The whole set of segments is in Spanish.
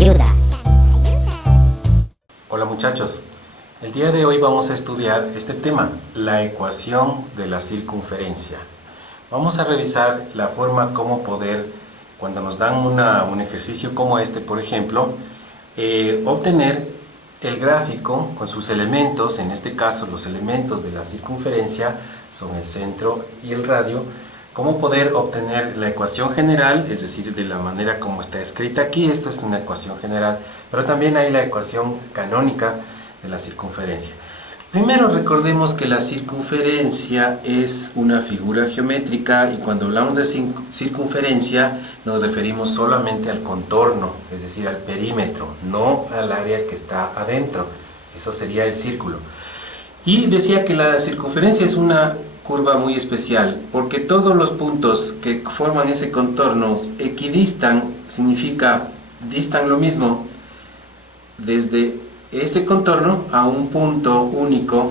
ayudas. Hola muchachos, el día de hoy vamos a estudiar este tema, la ecuación de la circunferencia. Vamos a revisar la forma como poder, cuando nos dan un ejercicio como este, por ejemplo, obtener el gráfico con sus elementos. En este caso los elementos de la circunferencia son el centro y el radio. Cómo poder obtener la ecuación general, es decir, de la manera como está escrita aquí. Esto es una ecuación general, pero también hay la ecuación canónica de la circunferencia. Primero recordemos que la circunferencia es una figura geométrica, y cuando hablamos de circunferencia nos referimos solamente al contorno, es decir, al perímetro, no al área que está adentro. Eso sería el círculo. Y decía que la circunferencia es una curva muy especial, porque todos los puntos que forman ese contorno equidistan, significa distan lo mismo desde ese contorno a un punto único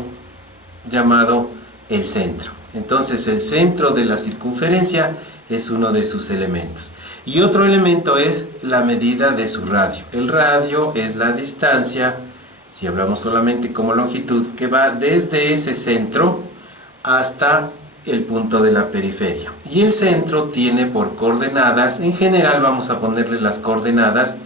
llamado el centro. Entonces el centro de la circunferencia es uno de sus elementos. Y otro elemento es la medida de su radio. El radio es la distancia, si hablamos solamente como longitud, que va desde ese centro hasta el punto de la periferia. Y el centro tiene por coordenadas, en general vamos a ponerle las coordenadas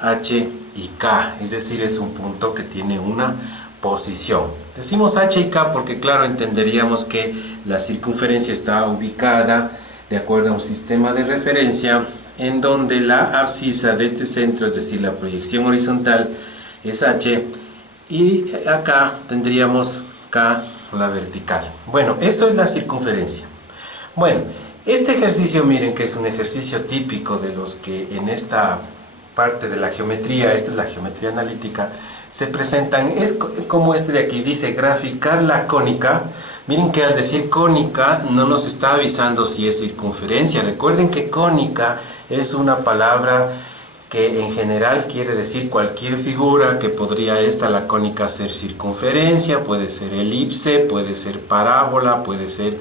H y K, es decir, es un punto que tiene una posición. Decimos H y K porque, claro, entenderíamos que la circunferencia está ubicada de acuerdo a un sistema de referencia en donde la abscisa de este centro, es decir, la proyección horizontal, es H, y acá tendríamos K, la vertical. Bueno, eso es la circunferencia. Bueno, este ejercicio, miren que es un ejercicio típico de los que en esta parte de la geometría, esta es la geometría analítica, se presentan, es como este de aquí, dice graficar la cónica. Miren que al decir cónica no nos está avisando si es circunferencia. Recuerden que cónica es una palabra que en general quiere decir cualquier figura, que podría la cónica ser circunferencia, puede ser elipse, puede ser parábola, puede ser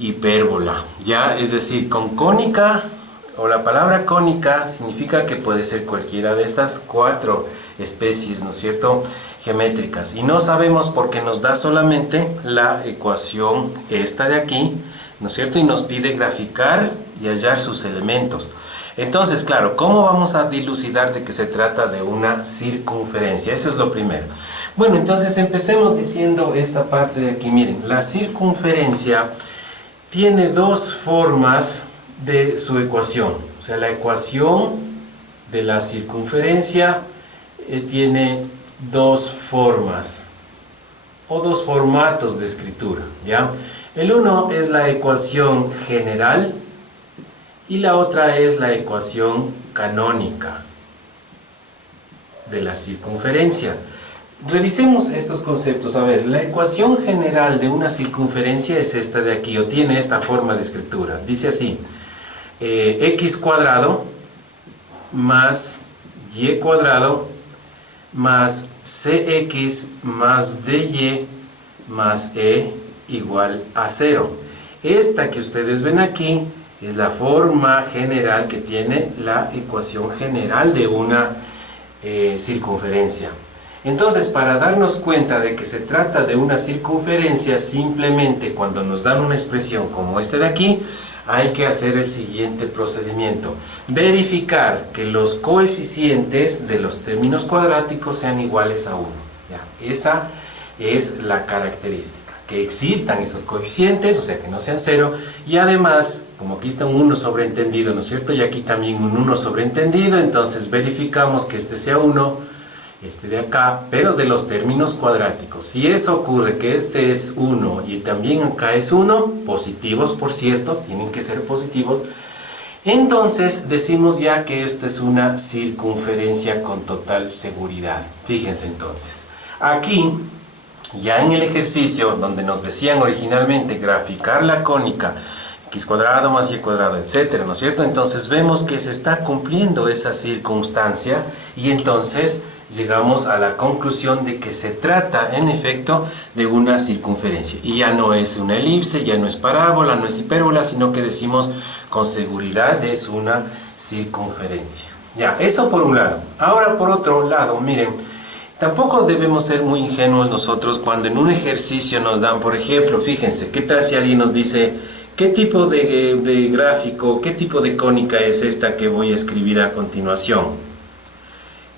hipérbola, ¿ya? Es decir, con cónica, o la palabra cónica, significa que puede ser cualquiera de estas cuatro especies, ¿no es cierto?, geométricas. Y no sabemos porque nos da solamente la ecuación esta de aquí, ¿no es cierto?, y nos pide graficar y hallar sus elementos. Entonces, claro, ¿cómo vamos a dilucidar de que se trata de una circunferencia? Eso es lo primero. Bueno, entonces empecemos diciendo esta parte de aquí. Miren, la circunferencia tiene dos formas de su ecuación. O sea, la ecuación de la circunferencia tiene dos formas o dos formatos de escritura, ¿ya? El uno es la ecuación general y la otra es la ecuación canónica de la circunferencia. Revisemos estos conceptos. A ver, la ecuación general de una circunferencia es esta de aquí, o tiene esta forma de escritura. Dice así: x cuadrado más y cuadrado más cx más dy más e igual a 0. Esta que ustedes ven aquí es la forma general que tiene la ecuación general de una circunferencia. Entonces, para darnos cuenta de que se trata de una circunferencia, simplemente cuando nos dan una expresión como esta de aquí, hay que hacer el siguiente procedimiento: verificar que los coeficientes de los términos cuadráticos sean iguales a 1. ¿Ya? Esa es la característica, que existan esos coeficientes, o sea que no sean 0, y además, como aquí está un 1 sobreentendido, ¿no es cierto?, y aquí también un 1 sobreentendido, entonces verificamos que este sea 1, este de acá, pero de los términos cuadráticos. Si eso ocurre, que este es 1 y también acá es 1, positivos por cierto, tienen que ser positivos, entonces decimos ya que esto es una circunferencia con total seguridad. Fíjense entonces, aquí ya en el ejercicio donde nos decían originalmente graficar la cónica x cuadrado más y cuadrado, etcétera, ¿no es cierto? Entonces vemos que se está cumpliendo esa circunstancia y entonces llegamos a la conclusión de que se trata en efecto de una circunferencia, y ya no es una elipse, ya no es parábola, no es hipérbola, sino que decimos con seguridad es una circunferencia. Ya, eso por un lado. Ahora por otro lado, miren, tampoco debemos ser muy ingenuos nosotros cuando en un ejercicio nos dan, por ejemplo, fíjense, ¿qué tal si alguien nos dice qué tipo de gráfico, qué tipo de cónica es esta que voy a escribir a continuación?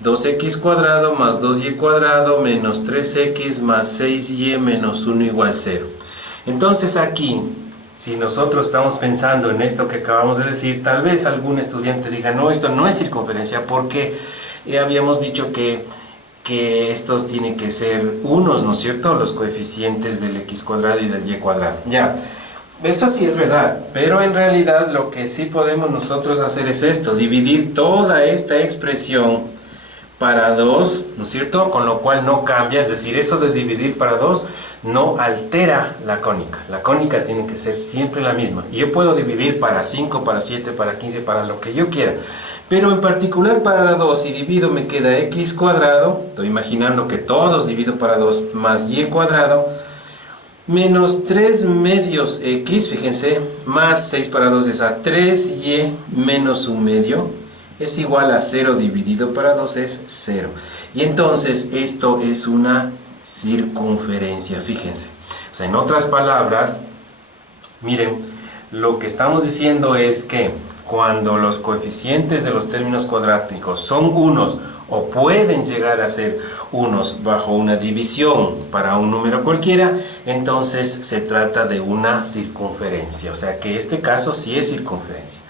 2x cuadrado más 2y cuadrado menos 3x más 6y menos 1 igual 0. Entonces aquí, si nosotros estamos pensando en esto que acabamos de decir, tal vez algún estudiante diga, no, esto no es circunferencia porque habíamos dicho que estos tienen que ser unos, ¿no es cierto? Los coeficientes del x cuadrado y del y cuadrado. Ya, eso sí es verdad, pero en realidad lo que sí podemos nosotros hacer es esto, dividir toda esta expresión para 2, ¿no es cierto? Con lo cual no cambia, es decir, eso de dividir para 2 no altera la cónica. La cónica tiene que ser siempre la misma. Y yo puedo dividir para 5, para 7, para 15, para lo que yo quiera. Pero en particular para 2, si divido me queda x cuadrado, estoy imaginando que todos divido para 2, más y cuadrado, menos 3 medios x, fíjense, más 6 para 2 es a 3y menos 1 medio, es igual a 0 dividido para 2 es 0. Y entonces esto es una circunferencia, fíjense. O sea, en otras palabras, miren, lo que estamos diciendo es que cuando los coeficientes de los términos cuadráticos son unos o pueden llegar a ser unos bajo una división para un número cualquiera, entonces se trata de una circunferencia. O sea que este caso sí es circunferencia.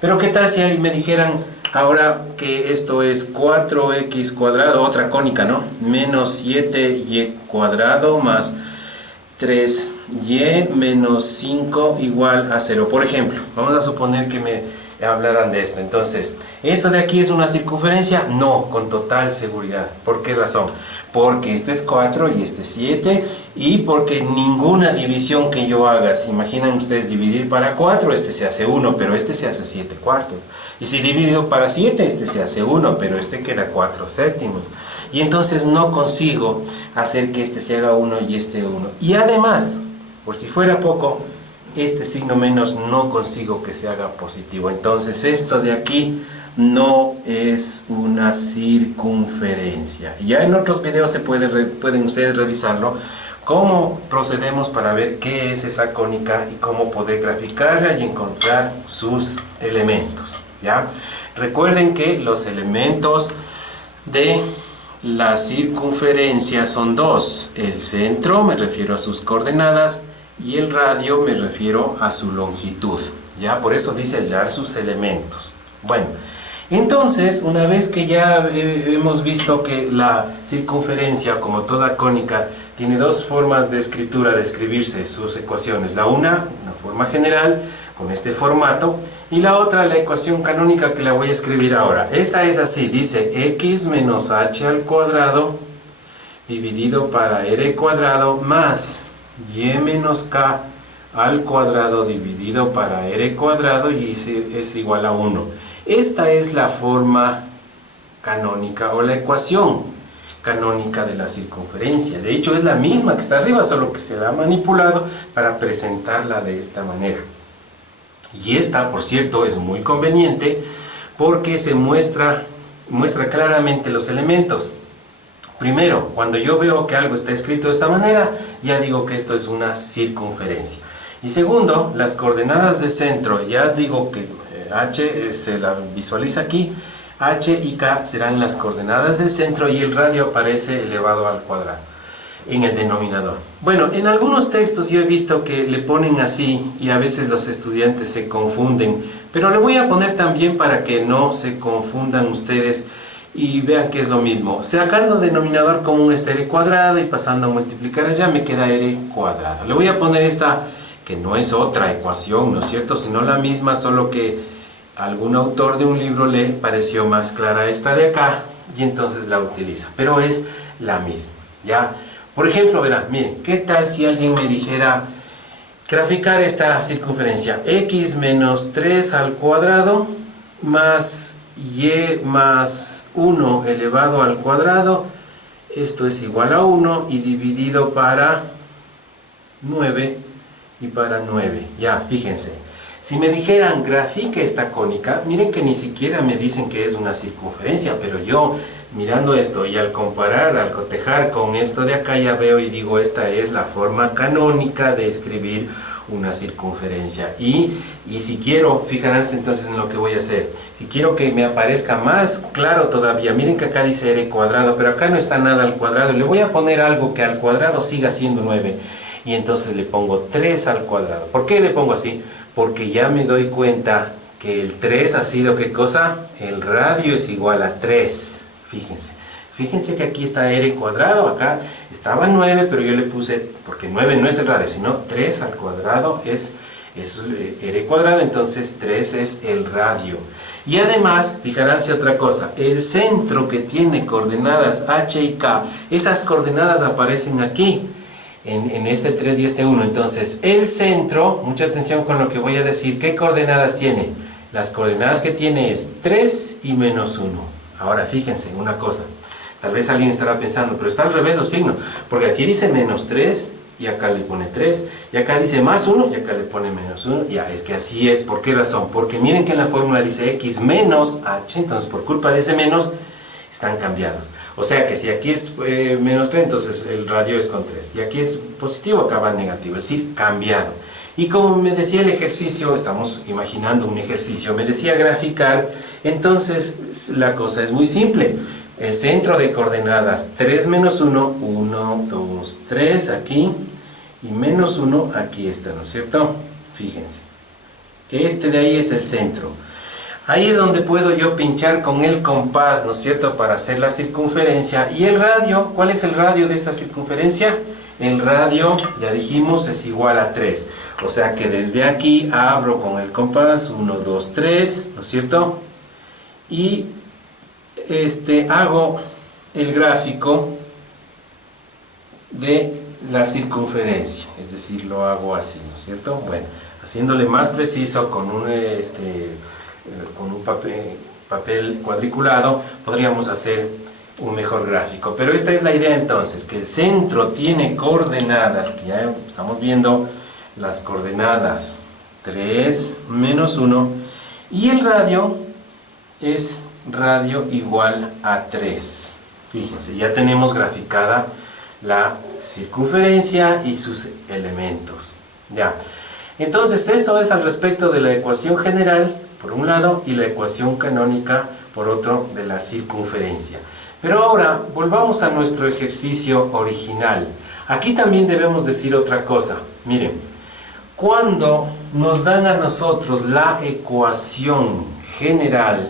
Pero ¿qué tal si me dijeran ahora que esto es 4x cuadrado, otra cónica, ¿no? Menos 7y cuadrado más 3y menos 5 igual a 0. Por ejemplo, vamos a suponer que me hablaran de esto. Entonces, ¿esto de aquí es una circunferencia? No, con total seguridad. ¿Por qué razón? Porque este es 4 y este es 7 y porque ninguna división que yo haga, si imaginan ustedes dividir para 4, este se hace 1, pero este se hace 7 cuartos. Y si divido para 7, este se hace 1, pero este queda 4 séptimos. Y entonces no consigo hacer que este se haga 1 y este 1. Y además, por si fuera poco, este signo menos no consigo que se haga positivo. Entonces esto de aquí no es una circunferencia. Ya en otros videos pueden ustedes revisarlo, cómo procedemos para ver qué es esa cónica y cómo poder graficarla y encontrar sus elementos. ¿Ya? Recuerden que los elementos de la circunferencia son dos: el centro, me refiero a sus coordenadas, y el radio me refiero a su longitud. ¿Ya? Por eso dice hallar sus elementos. Bueno, entonces una vez que ya hemos visto que la circunferencia, como toda cónica, tiene dos formas de escritura, de escribirse sus ecuaciones. La una forma general, con este formato, y la otra, la ecuación canónica, que la voy a escribir ahora. Esta es así, dice x menos h al cuadrado dividido para r cuadrado más y menos k al cuadrado dividido para r cuadrado y es igual a 1. Esta es la forma canónica o la ecuación canónica de la circunferencia. De hecho es la misma que está arriba, solo que se la ha manipulado para presentarla de esta manera. Y esta, por cierto, es muy conveniente porque se muestra claramente los elementos. Primero, cuando yo veo que algo está escrito de esta manera, ya digo que esto es una circunferencia. Y segundo, las coordenadas de centro, ya digo que h se la visualiza aquí, h y k serán las coordenadas del centro y el radio aparece elevado al cuadrado en el denominador. Bueno, en algunos textos yo he visto que le ponen así y a veces los estudiantes se confunden, pero le voy a poner también para que no se confundan ustedes y vean que es lo mismo. Sacando el denominador común este r cuadrado y pasando a multiplicar allá me queda r cuadrado. Le voy a poner esta que no es otra ecuación, ¿no es cierto?, sino la misma, solo que algún autor de un libro le pareció más clara esta de acá y entonces la utiliza, pero es la misma, ¿ya? Por ejemplo, verán, miren, ¿qué tal si alguien me dijera graficar esta circunferencia? X menos 3 al cuadrado más y más 1 elevado al cuadrado, esto es igual a 1 y dividido para 9 y para 9. Ya, fíjense, Si me dijeran, grafique esta cónica, miren que ni siquiera me dicen que es una circunferencia, pero yo mirando esto y al comparar, al cotejar con esto de acá, ya veo y digo, esta es la forma canónica de escribir una circunferencia. Y si quiero, fijarse entonces en lo que voy a hacer. Si quiero que me aparezca más claro todavía, miren que acá dice r cuadrado, pero acá no está nada al cuadrado. Le voy a poner algo que al cuadrado siga siendo 9. Y entonces le pongo 3 al cuadrado. ¿Por qué le pongo así? Porque ya me doy cuenta que el 3 ha sido, ¿qué cosa? El radio es igual a 3. Fíjense que aquí está r cuadrado, acá estaba 9, pero yo le puse, porque 9 no es el radio, sino 3 al cuadrado es r cuadrado, entonces 3 es el radio. Y además, fijaránse otra cosa, el centro que tiene coordenadas h y k, esas coordenadas aparecen aquí, en este 3 y este 1. Entonces, el centro, mucha atención con lo que voy a decir, ¿qué coordenadas tiene? Las coordenadas que tiene es 3 y menos 1. Ahora fíjense una cosa, tal vez alguien estará pensando, pero está al revés los signos, porque aquí dice menos 3 y acá le pone 3, y acá dice más 1 y acá le pone menos 1, ya, es que así es. ¿Por qué razón? Porque miren que en la fórmula dice x menos h, entonces por culpa de ese menos están cambiados. O sea que si aquí es menos 3, entonces el radio es con 3, y aquí es positivo, acá va negativo, es decir, cambiado. Y como me decía el ejercicio, estamos imaginando un ejercicio, me decía graficar, entonces la cosa es muy simple. El centro de coordenadas 3 menos 1, 1, 2, 3 aquí, y menos 1 aquí está, ¿no es cierto? Fíjense, este de ahí es el centro. Ahí es donde puedo yo pinchar con el compás, ¿no es cierto?, para hacer la circunferencia. Y el radio, ¿cuál es el radio de esta circunferencia? El radio, ya dijimos, es igual a 3. O sea que desde aquí abro con el compás 1, 2, 3, ¿no es cierto? Y hago el gráfico de la circunferencia. Es decir, lo hago así, ¿no es cierto? Bueno, haciéndole más preciso con un papel cuadriculado, podríamos hacer un mejor gráfico. Pero esta es la idea entonces, que el centro tiene coordenadas, que ya estamos viendo las coordenadas 3 menos 1, y el radio es radio igual a 3. Fíjense, ya tenemos graficada la circunferencia y sus elementos. Ya. Entonces eso es al respecto de la ecuación general, por un lado, y la ecuación canónica, por otro, de la circunferencia. Pero ahora, volvamos a nuestro ejercicio original. Aquí también debemos decir otra cosa. Miren, cuando nos dan a nosotros la ecuación general,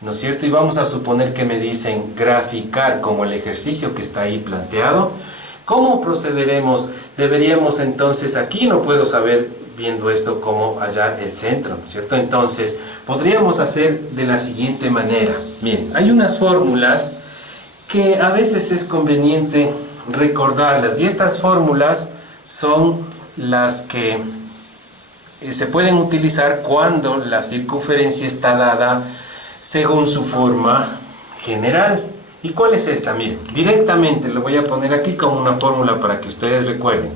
¿no es cierto? Y vamos a suponer que me dicen graficar como el ejercicio que está ahí planteado. ¿Cómo procederemos? Deberíamos entonces, aquí no puedo saber viendo esto como allá el centro, ¿no es cierto? Entonces, podríamos hacer de la siguiente manera. Miren, hay unas fórmulas que a veces es conveniente recordarlas, y estas fórmulas son las que se pueden utilizar cuando la circunferencia está dada según su forma general. ¿Y cuál es esta? Miren, directamente lo voy a poner aquí como una fórmula para que ustedes recuerden.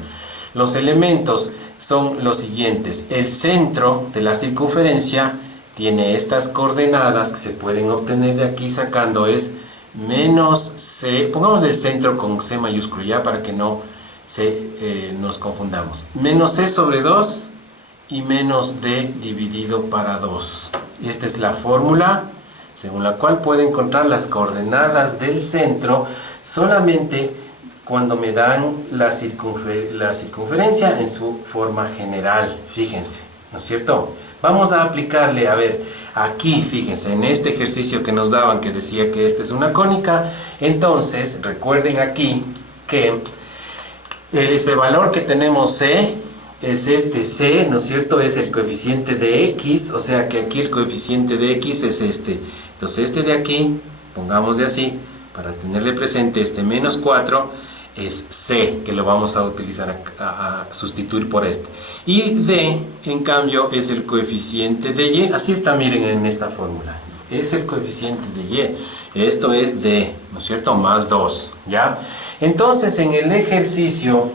Los elementos son los siguientes. El centro de la circunferencia tiene estas coordenadas que se pueden obtener de aquí sacando, es menos c, pongamos el centro con c mayúsculo ya para que no nos confundamos, menos c sobre 2 y menos d dividido para 2. Esta es la fórmula según la cual puedo encontrar las coordenadas del centro solamente cuando me dan la circunferencia en su forma general. Fíjense, ¿no es cierto? Vamos a aplicarle, a ver, aquí, fíjense, en este ejercicio que nos daban, que decía que esta es una cónica, entonces, recuerden aquí que este valor que tenemos C, es este C, ¿no es cierto? Es el coeficiente de X, o sea que aquí el coeficiente de X es este. Entonces este de aquí, pongámosle así, para tenerle presente este menos 4, es C, que lo vamos a utilizar a sustituir por este. Y D, en cambio, es el coeficiente de Y. Así está, miren, en esta fórmula. Es el coeficiente de Y. Esto es D, ¿no es cierto? Más 2, ¿ya? Entonces, en el ejercicio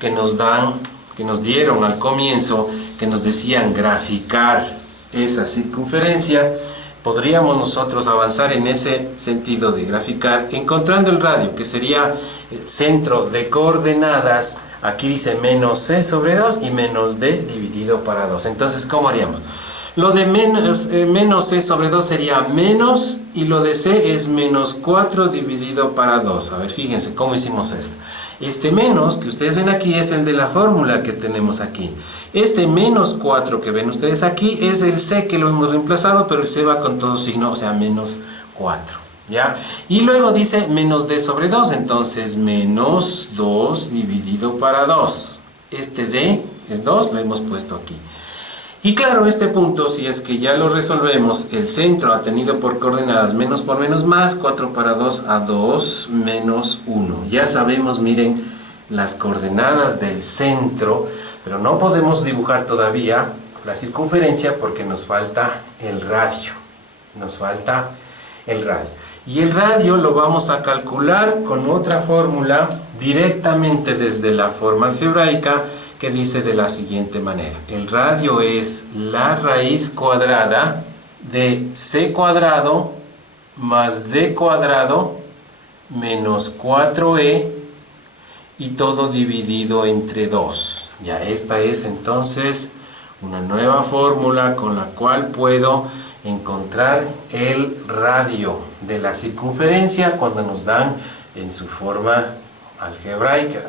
que nos dieron al comienzo, que nos decían graficar esa circunferencia, podríamos nosotros avanzar en ese sentido de graficar encontrando el radio, que sería el centro de coordenadas. Aquí dice menos c sobre 2 y menos d dividido para 2. Entonces, ¿cómo haríamos? Lo de menos c sobre 2 sería menos, y lo de c es menos 4 dividido para 2. A ver, fíjense cómo hicimos esto. Este menos que ustedes ven aquí es el de la fórmula que tenemos aquí. Este menos 4 que ven ustedes aquí es el c que lo hemos reemplazado, pero el c va con todo signo, o sea, menos 4. ¿Ya? Y luego dice menos d sobre 2, entonces menos 2 dividido para 2. Este d es 2, lo hemos puesto aquí. Y claro, este punto, si es que ya lo resolvemos, el centro ha tenido por coordenadas menos por menos más, 4 para 2 a 2 menos 1. Ya sabemos, miren, las coordenadas del centro, pero no podemos dibujar todavía la circunferencia porque nos falta el radio. Nos falta el radio. Y el radio lo vamos a calcular con otra fórmula directamente desde la forma algebraica, que dice de la siguiente manera: el radio es la raíz cuadrada de c cuadrado más d cuadrado menos 4e y todo dividido entre 2. Ya, esta es entonces una nueva fórmula con la cual puedo encontrar el radio de la circunferencia cuando nos dan en su forma algebraica,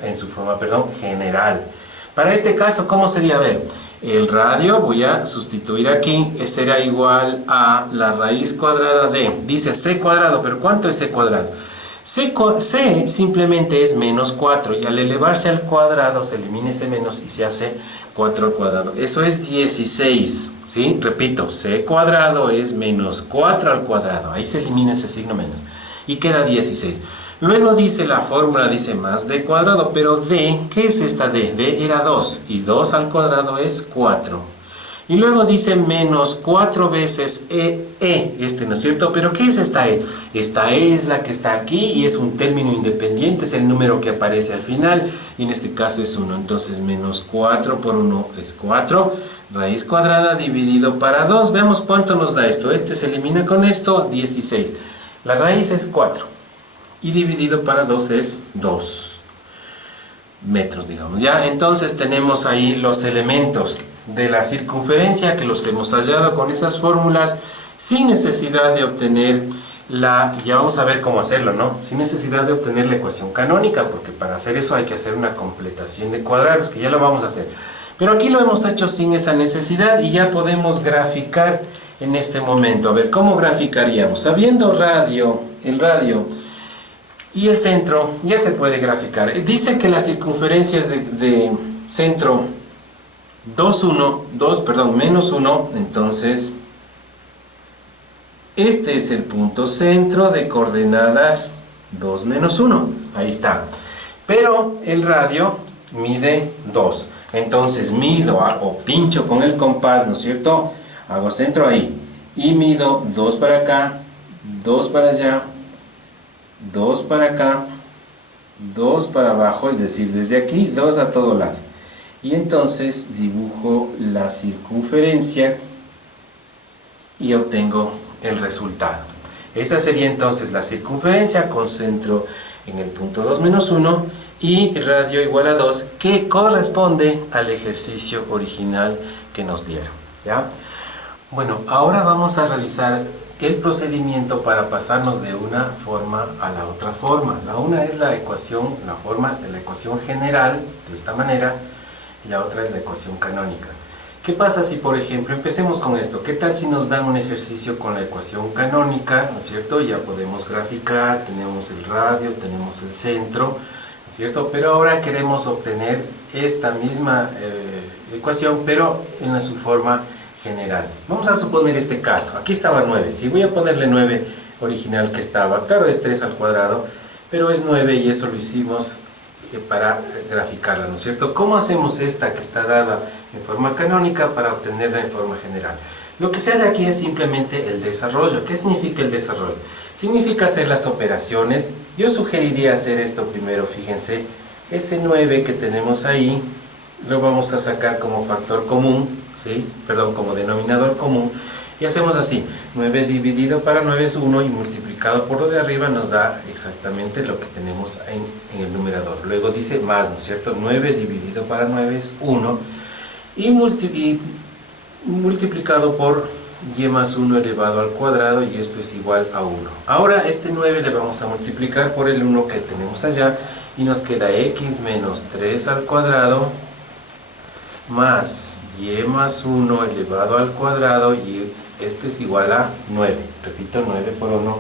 general. Para este caso, ¿cómo sería? A ver, el radio, voy a sustituir aquí, será igual a la raíz cuadrada de, dice c cuadrado, pero ¿cuánto es c cuadrado? C simplemente es menos 4, y al elevarse al cuadrado se elimina ese menos y se hace 4 al cuadrado. Eso es 16, ¿sí? Repito, c cuadrado es menos 4 al cuadrado, ahí se elimina ese signo menos, y queda 16. Luego dice la fórmula, dice más d cuadrado, pero d, ¿qué es esta d? D era 2, y 2 al cuadrado es 4. Y luego dice menos 4 veces este, ¿no es cierto? Pero ¿qué es esta e? Esta e es la que está aquí y es un término independiente, es el número que aparece al final, y en este caso es 1. Entonces menos 4 por 1 es 4, raíz cuadrada dividido para 2. Veamos cuánto nos da esto. Este se elimina con esto, 16. La raíz es 4. Y dividido para 2 es 2 metros, digamos. Ya, entonces tenemos ahí los elementos de la circunferencia que los hemos hallado con esas fórmulas sin necesidad de obtener ya vamos a ver cómo hacerlo, ¿no? Sin necesidad de obtener la ecuación canónica, porque para hacer eso hay que hacer una completación de cuadrados, que ya lo vamos a hacer. Pero aquí lo hemos hecho sin esa necesidad y ya podemos graficar en este momento. A ver, ¿cómo graficaríamos? Sabiendo el radio y el centro, ya se puede graficar. Dice que la circunferencia es de centro menos 1, entonces este es el punto centro de coordenadas 2 menos 1, ahí está. Pero el radio mide 2, entonces mido o pincho con el compás, ¿no es cierto? Hago centro ahí y mido 2 para acá, 2 para allá, 2 para acá, 2 para abajo, es decir, desde aquí 2 a todo lado. Y entonces dibujo la circunferencia y obtengo el resultado. Esa sería entonces la circunferencia con centro en el punto 2 menos 1 y radio igual a 2, que corresponde al ejercicio original que nos dieron. ¿Ya? Bueno, ahora vamos a realizar el procedimiento para pasarnos de una forma a la otra forma. La una es la forma de la ecuación general, de esta manera, y la otra es la ecuación canónica. ¿Qué pasa si, por ejemplo, empecemos con esto? ¿Qué tal si nos dan un ejercicio con la ecuación canónica, ¿no es cierto? Ya podemos graficar, tenemos el radio, tenemos el centro, ¿no es cierto? Pero ahora queremos obtener esta misma ecuación, pero en su forma general. Vamos a suponer este caso. Aquí estaba 9. Si voy a ponerle 9 original que estaba, claro, es 3 al cuadrado, pero es 9 y eso lo hicimos para graficarla, ¿no es cierto? ¿Cómo hacemos esta que está dada en forma canónica para obtenerla en forma general? Lo que se hace aquí es simplemente el desarrollo. ¿Qué significa el desarrollo? Significa hacer las operaciones. Yo sugeriría hacer esto primero. Fíjense, ese 9 que tenemos ahí lo vamos a sacar como factor común. ¿sí? Perdón, como denominador común, y hacemos así, 9 dividido para 9 es 1 y multiplicado por lo de arriba nos da exactamente lo que tenemos en el numerador. Luego dice más, ¿no es cierto? 9 dividido para 9 es 1 y multiplicado por y más 1 elevado al cuadrado, y esto es igual a 1. Ahora este 9 le vamos a multiplicar por el 1 que tenemos allá y nos queda x menos 3 al cuadrado más y más 1 elevado al cuadrado, y esto es igual a 9. Repito, 9 por 1,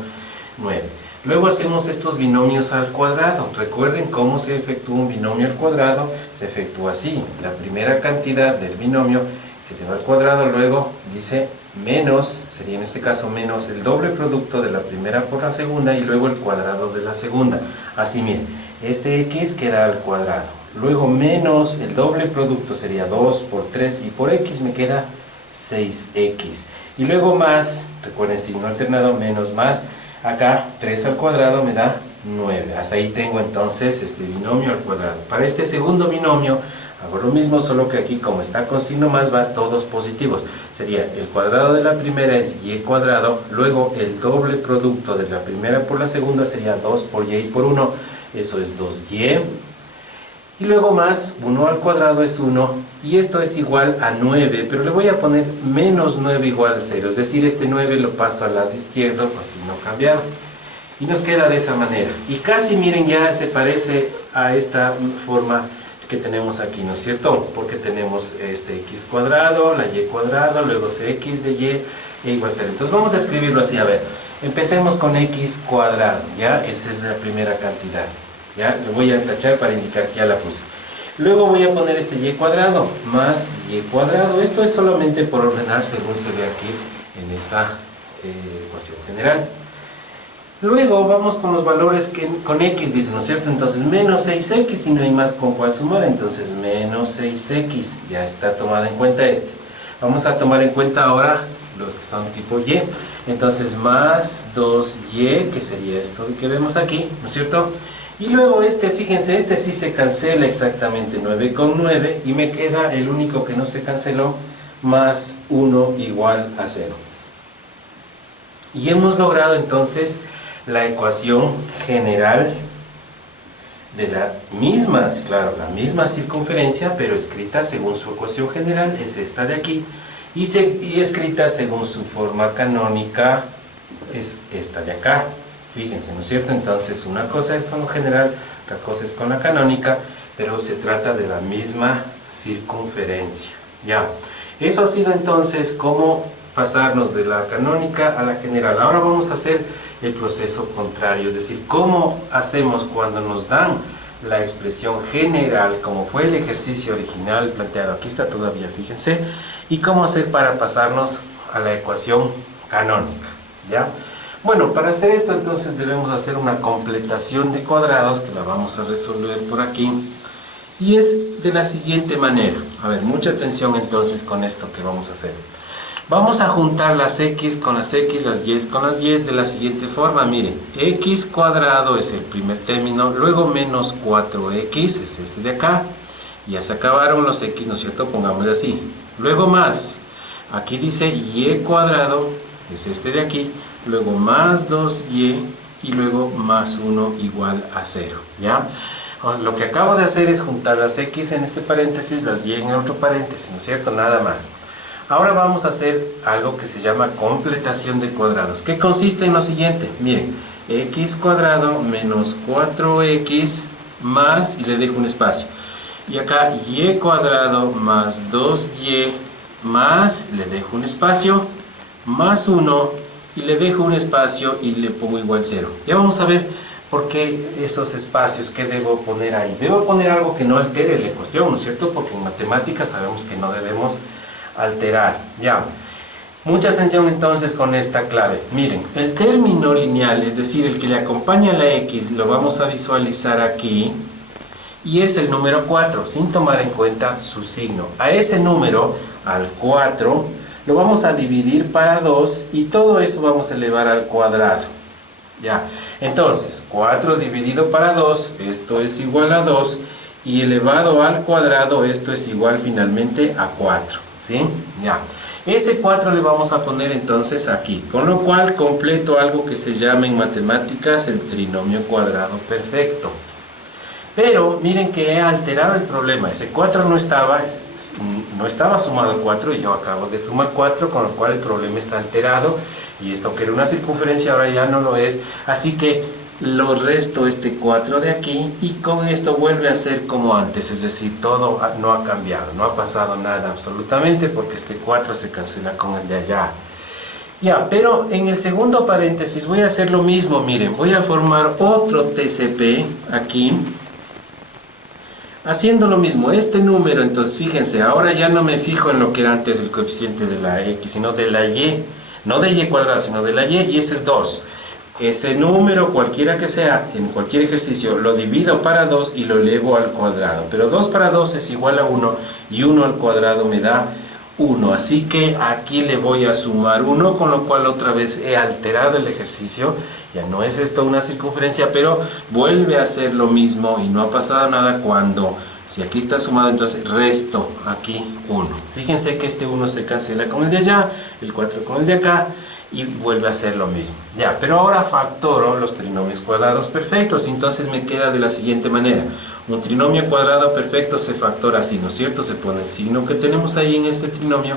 9. Luego hacemos estos binomios al cuadrado. Recuerden cómo se efectúa un binomio al cuadrado. Se efectúa así: la primera cantidad del binomio se eleva al cuadrado, luego dice menos, sería en este caso menos el doble producto de la primera por la segunda y luego el cuadrado de la segunda. Así, miren, este x queda al cuadrado, luego menos el doble producto sería 2 por 3 y por x me queda 6x, y luego más, recuerden signo alternado, menos más, acá 3 al cuadrado me da 9. Hasta ahí tengo entonces este binomio al cuadrado. Para este segundo binomio hago lo mismo, solo que aquí, como está con signo más, va todos positivos. Sería el cuadrado de la primera es y cuadrado, luego el doble producto de la primera por la segunda sería 2 por y por 1, eso es 2y. Y luego más 1 al cuadrado es 1, y esto es igual a 9, pero le voy a poner menos 9 igual a 0, es decir, este 9 lo paso al lado izquierdo, así no cambiado. Y nos queda de esa manera. Y casi, miren, ya se parece a esta forma que tenemos aquí, ¿no es cierto? Porque tenemos este x cuadrado, la y cuadrado, luego cx de y e igual a 0. Entonces vamos a escribirlo así, a ver. Empecemos con x cuadrado, ¿ya? Esa es la primera cantidad, ¿ya? Le voy a tachar para indicar que ya la puse. Luego voy a poner este y cuadrado más y cuadrado. Esto es solamente por ordenar según se ve aquí en esta ecuación general. Luego vamos con los valores que con x dicen, ¿no es cierto? Entonces menos 6x y no hay más con cuál sumar, entonces menos 6x, ya está tomado en cuenta este. Vamos a tomar en cuenta ahora los que son tipo y, entonces más 2y, que sería esto que vemos aquí, ¿no es cierto? Y luego este, fíjense, este sí se cancela exactamente, 9 con 9, y me queda el único que no se canceló, más 1 igual a 0. Y hemos logrado entonces la ecuación general de la misma, claro, la misma circunferencia, pero escrita según su ecuación general, es esta de aquí, y escrita según su forma canónica, es esta de acá. Fíjense, ¿no es cierto? Entonces una cosa es con lo general, otra cosa es con la canónica, pero se trata de la misma circunferencia. Ya, eso ha sido entonces cómo pasarnos de la canónica a la general. Ahora vamos a hacer el proceso contrario, es decir, cómo hacemos cuando nos dan la expresión general, como fue el ejercicio original planteado, aquí está todavía, fíjense, y cómo hacer para pasarnos a la ecuación canónica, ¿ya? Bueno, para hacer esto entonces debemos hacer una completación de cuadrados, que la vamos a resolver por aquí, y es de la siguiente manera. A ver, mucha atención entonces con esto que vamos a hacer. Vamos a juntar las x con las y con las y de la siguiente forma. Miren, x cuadrado es el primer término, luego menos 4x es este de acá, ya se acabaron los x, ¿no es cierto? Pongámosle así. Luego más, aquí dice y cuadrado, es este de aquí, luego más 2y y luego más 1 igual a 0, ¿ya? Lo que acabo de hacer es juntar las x en este paréntesis, las y en el otro paréntesis, ¿no es cierto? Nada más. Ahora vamos a hacer algo que se llama completación de cuadrados, que consiste en lo siguiente. Miren, x cuadrado menos 4x más, y le dejo un espacio. Y acá y cuadrado más 2y más, le dejo un espacio, más 1, y le dejo un espacio y le pongo igual 0. Ya vamos a ver por qué esos espacios, qué debo poner ahí. Debo poner algo que no altere la ecuación, ¿no es cierto? Porque en matemáticas sabemos que no debemos alterar, ya. Mucha atención entonces con esta clave. Miren, el término lineal, es decir, el que le acompaña a la x, lo vamos a visualizar aquí, y es el número 4, sin tomar en cuenta su signo. A ese número, al 4, lo vamos a dividir para 2, y todo eso vamos a elevar al cuadrado. Ya, entonces, 4 dividido para 2, esto es igual a 2, y elevado al cuadrado, esto es igual finalmente a 4. ¿Sí? Ya, ese 4 le vamos a poner entonces aquí, con lo cual completo algo que se llama en matemáticas el trinomio cuadrado perfecto. Pero miren que he alterado el problema, ese 4 no estaba sumado 4 y yo acabo de sumar 4, con lo cual el problema está alterado y esto que era una circunferencia ahora ya no lo es, así que lo resto este 4 de aquí y con esto vuelve a ser como antes, es decir, todo no ha cambiado, no ha pasado nada absolutamente porque este 4 se cancela con el de allá. Ya, pero en el segundo paréntesis voy a hacer lo mismo, miren, voy a formar otro TCP aquí, haciendo lo mismo, este número, entonces fíjense, ahora ya no me fijo en lo que era antes el coeficiente de la X, sino de la Y, no de Y cuadrado, sino de la Y ese es 2. Ese número, cualquiera que sea, en cualquier ejercicio, lo divido para 2 y lo elevo al cuadrado. Pero 2 para 2 es igual a 1 y 1 al cuadrado me da 1. Así que aquí le voy a sumar 1, con lo cual otra vez he alterado el ejercicio. Ya no es esto una circunferencia, pero vuelve a ser lo mismo y no ha pasado nada cuando, si aquí está sumado, entonces resto aquí 1. Fíjense que este 1 se cancela con el de allá, el 4 con el de acá, y vuelve a ser lo mismo. Ya, pero ahora factoro los trinomios cuadrados perfectos, entonces me queda de la siguiente manera. Un trinomio cuadrado perfecto se factora así, ¿no es cierto? Se pone el signo que tenemos ahí en este trinomio,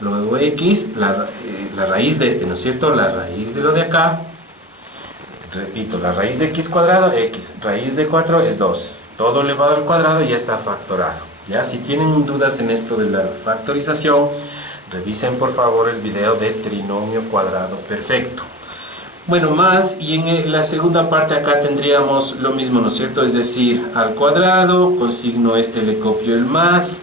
luego x, la raíz de este, ¿no es cierto? La raíz de lo de acá, repito, la raíz de x cuadrado, x, raíz de 4 es 2, todo elevado al cuadrado y ya está factorado. Ya, si tienen dudas en esto de la factorización, revisen por favor el video de trinomio cuadrado perfecto. Bueno, más, y en la segunda parte acá tendríamos lo mismo, ¿no es cierto? Es decir, al cuadrado, con signo este le copio el más,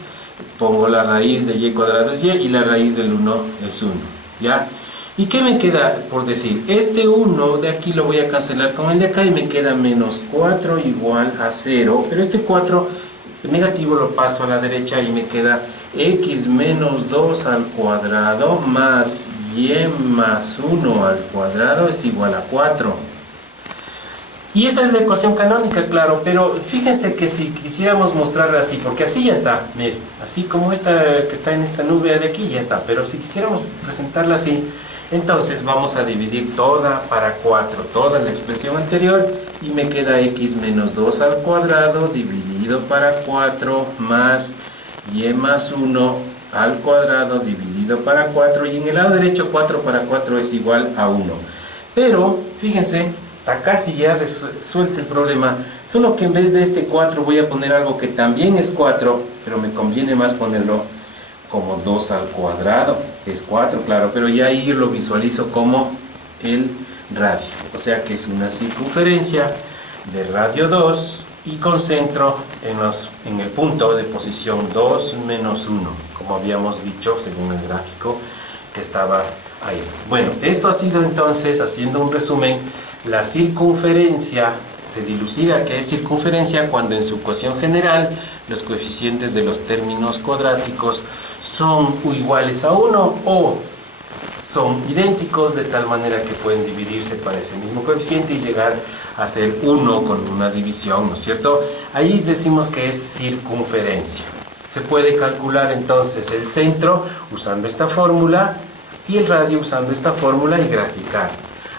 pongo la raíz de y cuadrado es y, y la raíz del 1 es 1, ¿ya? ¿Y qué me queda por decir? Este 1 de aquí lo voy a cancelar con el de acá y me queda menos 4 igual a 0, pero este 4 negativo lo paso a la derecha y me queda x menos 2 al cuadrado más y más 1 al cuadrado es igual a 4. Y esa es la ecuación canónica, claro, pero fíjense que si quisiéramos mostrarla así, porque así ya está, miren, así como esta que está en esta nube de aquí ya está, pero si quisiéramos presentarla así, entonces vamos a dividir toda para 4, toda la expresión anterior, y me queda x menos 2 al cuadrado dividido para 4 más y más 1 al cuadrado dividido para 4, y en el lado derecho 4 para 4 es igual a 1. Pero, fíjense, está casi ya resuelto el problema, solo que en vez de este 4 voy a poner algo que también es 4, pero me conviene más ponerlo como 2 al cuadrado, es 4, claro, pero ya ahí lo visualizo como el radio, o sea que es una circunferencia de radio 2 y concentro en el punto de posición 2 menos 1, como habíamos dicho según el gráfico que estaba ahí. Bueno, esto ha sido entonces, haciendo un resumen, la circunferencia. Se dilucida que es circunferencia cuando en su ecuación general los coeficientes de los términos cuadráticos son iguales a 1 o son idénticos de tal manera que pueden dividirse para ese mismo coeficiente y llegar a ser 1 con una división, ¿no es cierto? Ahí decimos que es circunferencia. Se puede calcular entonces el centro usando esta fórmula y el radio usando esta fórmula y graficar.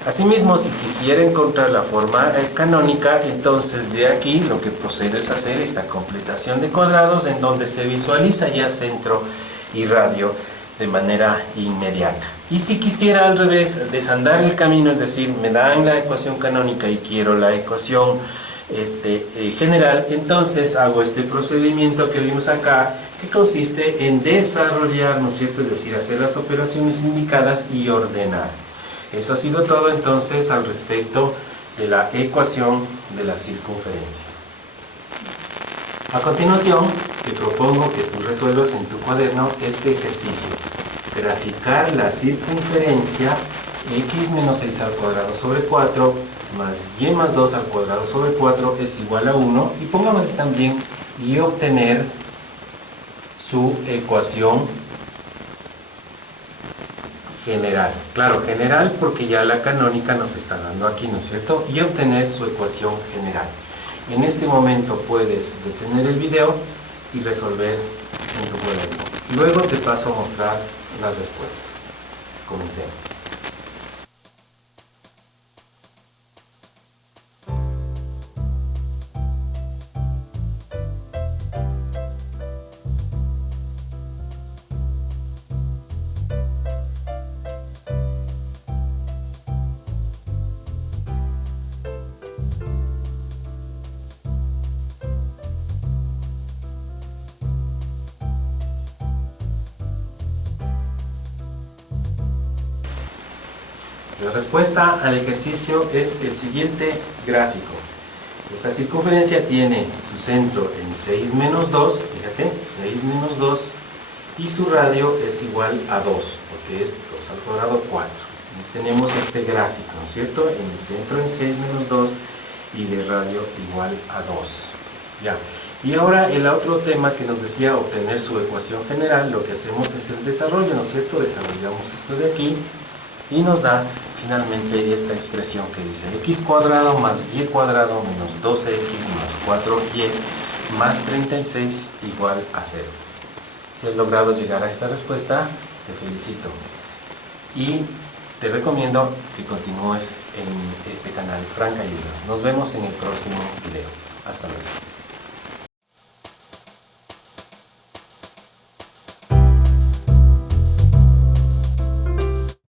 Asimismo, si quisiera encontrar la forma canónica, entonces de aquí lo que procedo es hacer esta completación de cuadrados en donde se visualiza ya centro y radio de manera inmediata. Y si quisiera al revés, desandar el camino, es decir, me dan la ecuación canónica y quiero la ecuación general, entonces hago este procedimiento que vimos acá, que consiste en desarrollar, ¿no es cierto?, es decir, hacer las operaciones indicadas y ordenar. Eso ha sido todo entonces al respecto de la ecuación de la circunferencia. A continuación, te propongo que tú resuelvas en tu cuaderno este ejercicio. Graficar la circunferencia x menos 6 al cuadrado sobre 4 más y más 2 al cuadrado sobre 4 es igual a 1, y póngame también y obtener su ecuación general. Claro, general porque ya la canónica nos está dando aquí, ¿no es cierto? Y obtener su ecuación general. En este momento puedes detener el video y resolver en tu cuaderno. Luego te paso a mostrar la respuesta. Comencemos. La respuesta al ejercicio es el siguiente gráfico. Esta circunferencia tiene su centro en 6 menos 2, fíjate, 6 menos 2, y su radio es igual a 2, porque es 2 al cuadrado 4. Y tenemos este gráfico, ¿no es cierto? En el centro en 6 menos 2 y de radio igual a 2. Ya. Y ahora el otro tema que nos decía obtener su ecuación general, lo que hacemos es el desarrollo, ¿no es cierto? Desarrollamos esto de aquí y nos da finalmente esta expresión que dice x cuadrado más y cuadrado menos 12x más 4y más 36 igual a 0. Si has logrado llegar a esta respuesta, te felicito y te recomiendo que continúes en este canal Frank Ayudas. Nos vemos en el próximo video. Hasta luego.